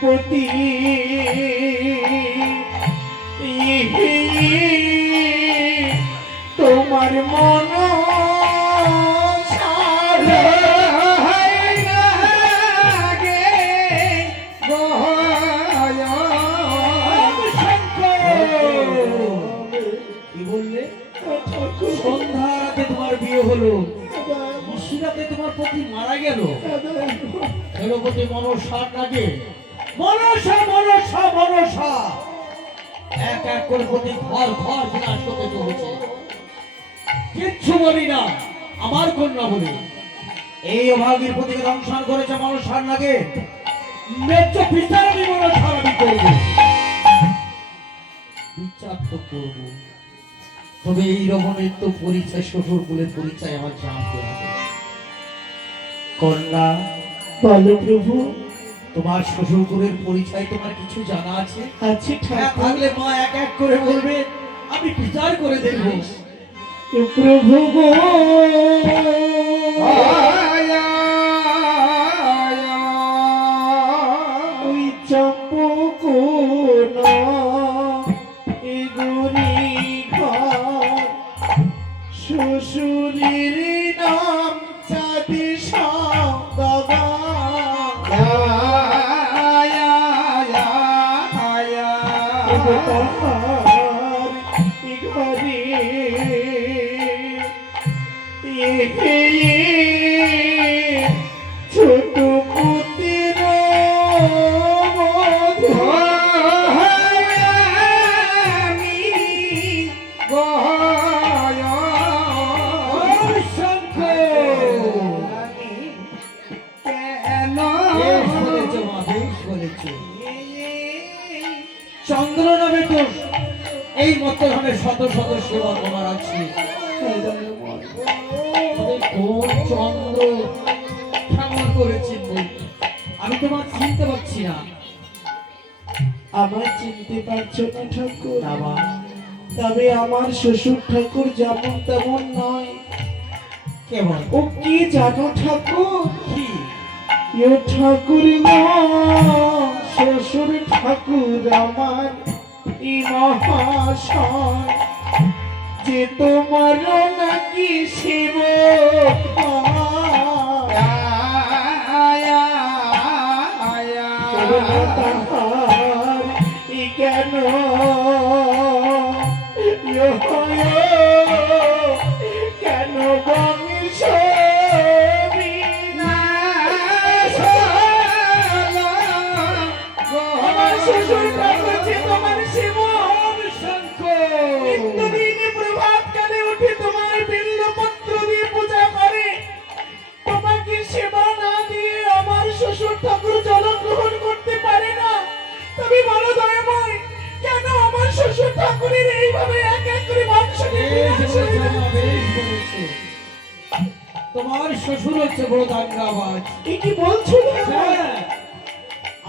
পতি তোমার মন সন্ধ্যাতে তোমার বিয়ে হলো, নিশিরাতে তোমার পতি মারা গেল। এরপতি মনসার লাগে মনসা মনসা মনসা এক এক করে প্রতি ঘর ঘর বিনাশ হতে চলেছে। কিচ্ছু বলি না, আমার কন্যা বলি এই অভাগীর প্রতিকে দংশন করেছে মনসার লাগে। ন্যায্য বিচার আমি মনসার আমি করবো, বিচার তো করবো। তবে এই রকমের তো পরিচয়, শ্বশুর কুলের পরিচয় আমার জানতে হবে। কন্যা বলো প্রভু, তোমার শ্বশুর কুলের পরিচয় তোমার কিছু জানা আছে? আছে ঠাকুর। থাকলে মা এক এক করে বলবে, আমি বিচার করে দেব। প্রভু গো ওই চম্পক শ্বশুরের নাম চাঁদি সঙ্গা ঘরে ছোট পুতির চন্দ্র নামে তো এই মধ্যখানে শত শত সেবা তোমার আছে। কোন চন্দ্র কেমন করেছি আমি তোমার চিনতে পারছি না। আমার চিনতে পারছো না ঠাকুর? তবে আমার শ্বশুর ঠাকুর যেমন তেমন নয়। কেমন? ও কি জানো ঠাকুর? কি ঠাকুর শ্বশুর ঠাকুর আমার ই মহাশয়, যে তোমার নাকি শিব তাহার কেন কেন বংশ শ্বশুর ঠাকুর যে তোমার শিব নিত্যদিন প্রভাত কালে উঠে তোমার বিল্লপত্র দিয়ে পূজা করে। তোমাকে সেবা না দিয়ে আমার শ্বশুর ঠাকুর জলগ্রহণ করতে পারে না। তবে বলো দয়াময়, কেন আমার শ্বশুর ঠাকুরের এইভাবে এক এক করে বংশ তোমার শ্বশুর হচ্ছে বড় দাঙ্গাবাজ। কি বলছো?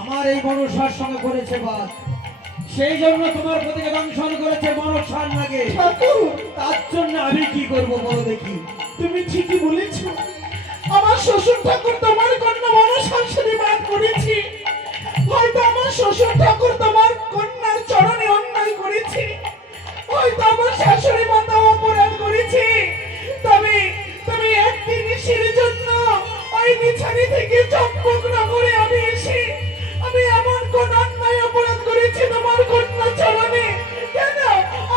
আমার এই মনসার সঙ্গে করেছে বাদ, সেই জন্য তোমার প্রতিকে দংশন করেছে মনসার লাগে। তার জন্য আমি কি করব বলো দেখি? তুমি ঠিকই বলেছ, আমার শ্বশুর ঠাকুর তোমার কন্যা মনসার সাথে বাদ করেছি। হয়তো আমার শ্বশুর ঠাকুর তোমার কন্যার চরণে অন্যায় করেছে, হয়তো আমার শাশুড়ি মাতা অপরাধ করেছে। তবে তবে একদিন নিশির জন্য ওই বিছানি থেকে চম্পকনগরে আমি এসে আমি এমন কোন অন্যায় অপরাধ করেছি তোমার কন্যা চরণে? কেন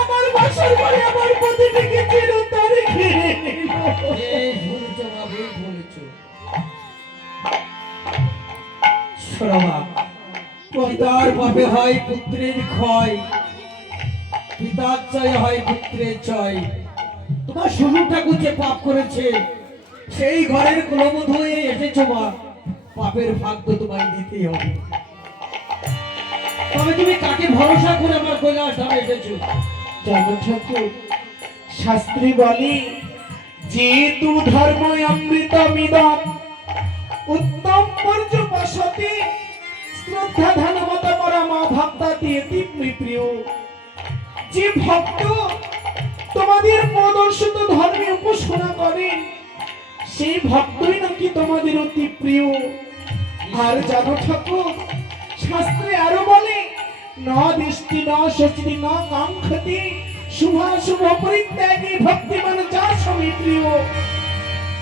আমার বাসার ঘরে আমার পতিটিকে চিরতরে ঘিরে নিল? পিতার পাপে হয় পুত্রের ক্ষয়, পিতার জয় হয় পুত্রের জয়। তোমার শ্বশুর ঠাকুর যে পাপ করেছে সেই ঘরের কুলবধূ হয়ে এসেছো মা, পাপের ভাগ তো তোমায় দিতেই হবে। তবে তুমি কাকে ভরসা করে আমার কৈলাস ধামে এসেছো? জানো ঠাকুর, শাস্ত্রী বলে যে তু ধর্ম অমৃতমিদম উত্তম পর্যবসতি শ্রদ্ধা ধনমত পরমা ভক্তাতি অতি প্রিয়। যে ভক্ত তোমাদের প্রদর্শিত ধর্মে উপাসনা করে করেন সেই ভক্তই নাকি তোমাদের অতি প্রিয়। আর জানো ঠাকুর, শাস্ত্রে আরো বলে ন দৃষ্টি ন শচি ন কাঙ্ক্ষতি শুভাশুভ পরিত্যাগী ভক্তিমান যার স্বামী প্রিয়।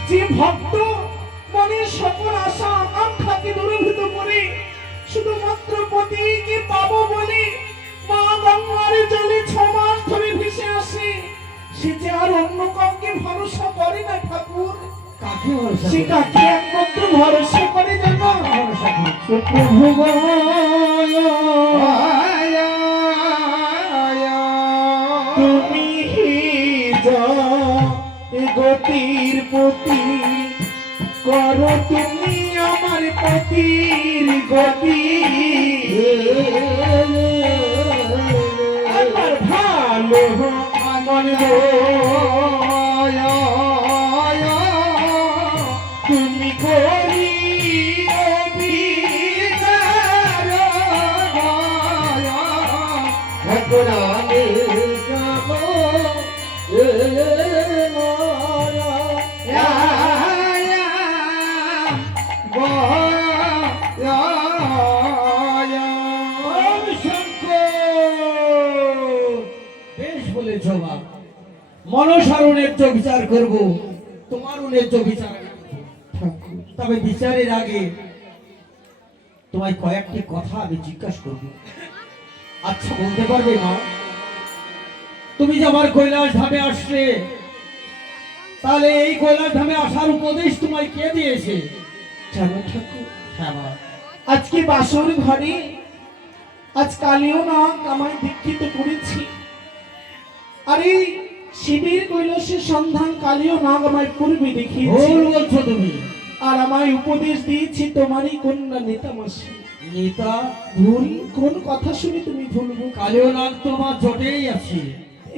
যে ভক্ত মনের সকল আশা আকাঙ্ক্ষাকে দূরীভূত করে শুধুমাত্র পতিকে পাবো বলে মা গঙ্গার জলে 6 মাস ধরে ভেসে আসে, সে যে আর অন্য কাউকে ভরসা করে না ঠাকুর। কাকে ভরসা সে করে? কাকে একমাত্র ভরসা করে জানো? ভরসা করে। প্রভু গো, তুমি গতির পতি করো, তুমি আমার পতির গতি। আমার ভালো মন গো, তুমি করি অবিচার ভগবানে যাবো বেশ বলেছ মা, মনসার ন্যায্য বিচার করব, তোমারও ন্যায্য বিচার করব। তবে বিচারের আগে তোমায় কয়েকটি কথা আমি জিজ্ঞাসা করব। আচ্ছা বলতে পারবে মা, তুমি যে আমার কৈলাস ধামে আসলে, তাহলে এই কৈলাস ধামে আসার উপদেশ তোমায় কে দিয়েছে? জানো ঠাকুর, হ্যাঁ মা। আজকে বাসর ঘরে আজ কালিও না আমায় দীক্ষিত করেছি। আর এই শিবের কৈলাসের সন্ধান কালিও নাগ আমায় পূর্বে দেখিয়েছে। ভুল বলছো তুমি। আর আমায় উপদেশ দিয়েছি তোমারই কন্যা নেতা মাসি। নেতা? ভুল কোন কথা শুনে তুমি ভুলবো? কালিও নাগ তোমার জোটেই আছে।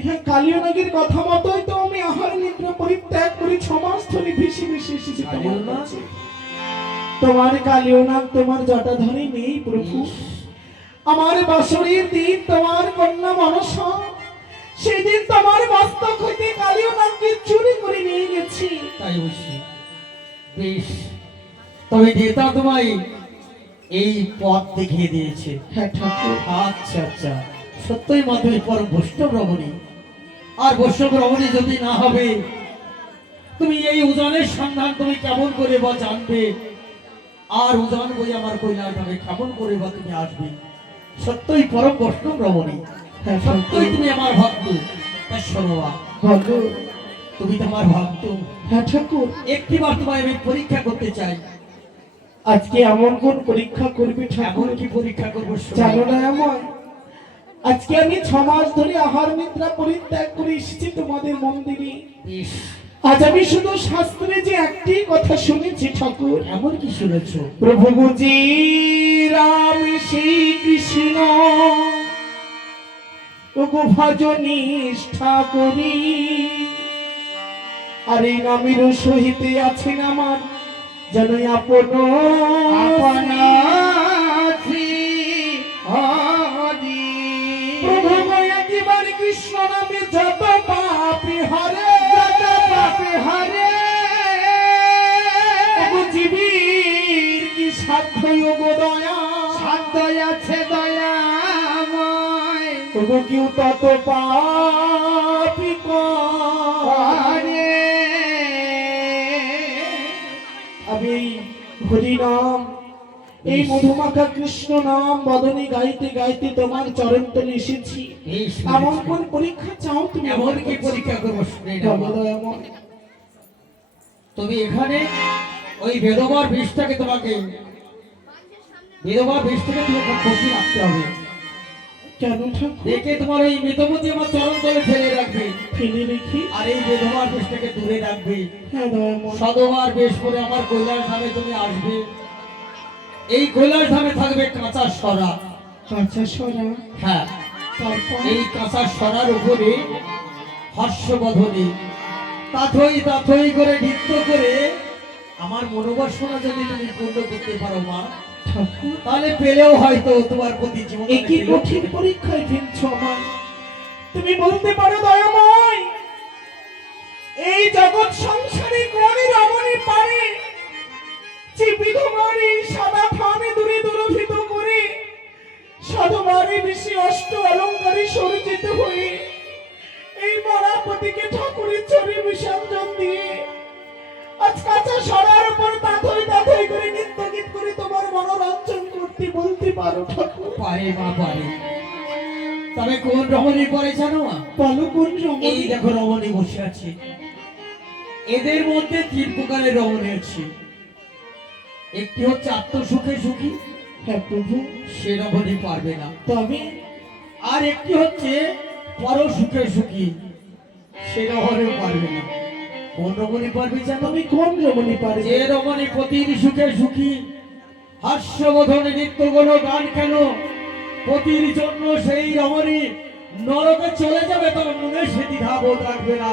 হ্যাঁ, কালিও নাগের কথা মতোই তো আমি আহার নিদ্রা পরিত্যাগ করে 6 মাস ধরে ভেসে ভেসে এসেছি তোমার কালিও নাগ? কাছে। তোমার কালিও নাগ তোমার জটা ধরে নেই প্রভু। আমার বাসরের দিন তোমার কন্যা মনসা, সেই দিন তোমার মস্তক হইতে কালিও নাগকে চুরি করে নিয়ে গেছি। তাই বলছি। বেশ, তবে নেতা তোমায় এই পথ দেখিয়ে দিয়েছে। হ্যাঁ ঠাকুর। আচ্ছা আচ্ছা, সত্যই মা তুমি পরম বৈষ্ণব রমণী। আর বৈষ্ণব রমণী যদি না হবে, তুমি এই উজানের সন্ধান তুমি কেমন করে বা জানবে? আর উজান বই আমার কৈলাস ধামে কেমন করে বা তুমি আসবে? সত্যই পরম বৈষ্ণব রমণী। হ্যাঁ সত্যই তুমি আমার ভক্ত। তাই শোনো মা, ঠাকুর। তুমি তোমার ভক্ত। হ্যাঁ ঠাকুর। একটিবার তোমায় আমি পরীক্ষা করতে চাই। আজকে এমন কোন পরীক্ষা করবে ঠাকুর? এমন কি পরীক্ষা করবো শোনো। জানো না এমন, আজকে আমি 6 মাস ধরে আহার নিদ্রা পরিত্যাগ করে এসেছি তোমাদের মন্দিরে। বেশ, আজ আমি শুধু শাস্ত্রে যে একটি কথা শুনেছি ঠাকুর। এমন কি শুনেছো? প্রভু বুঝি রাম শ্রী কৃষ্ণ ওগো ভজ নিষ্ঠা করি, আর এই নামের সহিতে আছেন আমার যেন আপন প্রভু একবার কৃষ্ণ নামে যত পাপি হরে জীবীর কি সাধ্য গো দয়া, সাধ্য আছে দয়াময়, তবু কেউ তত পাপি করে। আমি হরি নাম, এই মধুমাখা কৃষ্ণ নাম বদনে গাইতে গাইতে তোমার চরণ তলে এসেছি। বেশ, এমন কোন পরীক্ষা চাও তুমি? এমন কি পরীক্ষা করবো শুনে নাও। বলো দয়াময়। তুমি এখানে ওই বেদবার বিষটাকে তোমাকে বেদবার বিষ থেকে তুমি খুব খুশি রাখতে হবে। কেন ঠাকুর? দেখে তোমার ওই মৃতমতি আমার চরণ তলে ফেলে রাখবে, ফেলে রেখি? আর এই বেদবার বিষটাকে দূরে রাখবে। হ্যাঁ দয়াময়। সদবার বেশ করে আমার কৈলাস ধামে তুমি আসবে। এই কৈলাস ধামে থাকবে কাঁচা সরা। কাঁচা সরা? হ্যাঁ, তারপর? এই কাঁচা সরার উপরে হাস্যবদনে তাথই তাথই করে নৃত্য করে আমার মনোবাসনা যদি তুমি পূর্ণ করতে পারো মা, ঠাকুর তাহলে পেলেও হয়তো তোমার প্রতি জীবন। একই কঠিন পরীক্ষায় ফেলছো আমায়। তুমি বলতে পারো দয়াময়, এই জগৎ সংসার বিধবার এই সাদা থানে দূরে দুরভিত করে সাধুমারি বেশি অষ্ট অলঙ্কারে সজ্জিত হয়ে এই মরাপতিকে ঠাকুরের চরে বিসর্জন দিয়ে আজ কাঁচা সরার উপর তাথই তাথই করে নৃত্য গীত করে তোমার মনোরঞ্জন করতে বলতে পারো ঠাকুর। পারে মা পারে, তবে কোন রমণী পরে জানো মা? বলো কোন এই রমণী? দেখো রমণী বসে আছে, এদের মধ্যে তিন প্রকারের রমণী আছে। একটি হচ্ছে আত্মসুখে সুখী, হ্যাঁ প্রভু, সে রমণী পারবে না। তবে আর একটি হচ্ছে পরসুখে সুখী, সে রমণী পারবে না। কোন রমণী পারবে জানো? তুমি কোন রমণী পারে? যে রমণী প্রতির সুখে সুখী, হাস্যবোধনে নিত্য কোনো গান কেন, পতির জন্য সেই রমণী নরকে চলে যাবে, তবে মনে সে দ্বিধাবোধ রাখবে না,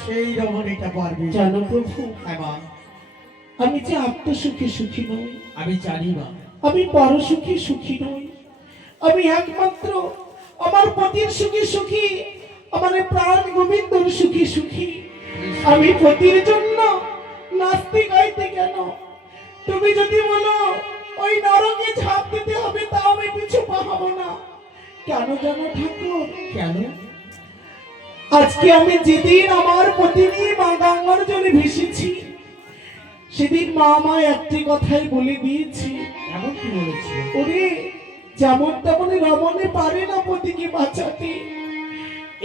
সেই রমণীটা পারবে। জানো প্রভু, হ্যাঁ মা, আমি যে আত্মসুখী সুখী নই, আমি জানি না। আমি পরসুখী সুখী নই, আমি একমাত্র আমার পতির সুখী সুখী, আমার এই প্রাণ গোবিন্দর সুখী সুখী। আমি পতির জন্য নাচতে গাইতে কেন? তুমি যদি বলো ওই নরকে ঝাঁপ দিতে হবে, তা আমি পিছু পাবো না। কেন জানো ঠাকুর? কেন? আজকে আমি যেদিন আমার পতি নিয়ে মা গঙ্গার জলে ভেসেছি, সেদিন মা আমায় একটি কথাই বলে দিয়েছি, এমন কি বলেছি? ওরে যেমন তেমন রমণে পারে না পতিকে বাঁচাতে।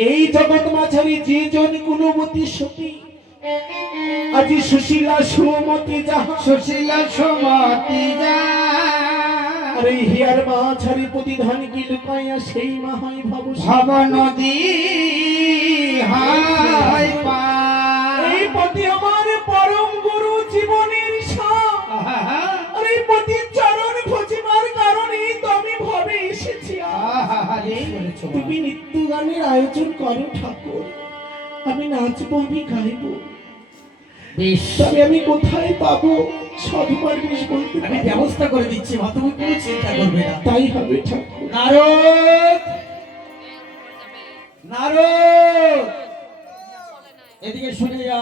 এই জগৎ মাঝারি যে জন গুণবতী সতী, আজি সুশীলা সুমতি যাহা, সুশীলা সুমতি যা, আরে হিয়ার মাঝারি প্রতিধান কি লুকাইয়া সেই মাহাই ভব ভব নদী হাই পা। এই পতি আমার পরম গুরু জীবনের সার। আর এই পতির চরণ ভজিবার কারণে তো আমি ভবে এসেছি। তুমি নিত্য গানের আয়োজন করো ঠাকুর, আমি নাচবো, আমি গাইবো, বেশ, তবে আমি কোথায় পাবো সদবার বেশ বলতে আমি পারবো। ব্যবস্থা করে দিচ্ছি মা, তুমি কোনো চিন্তা করবে না। তাই হবে ঠাকুর। নারদ, নারদ, এদিকে শুনে যা।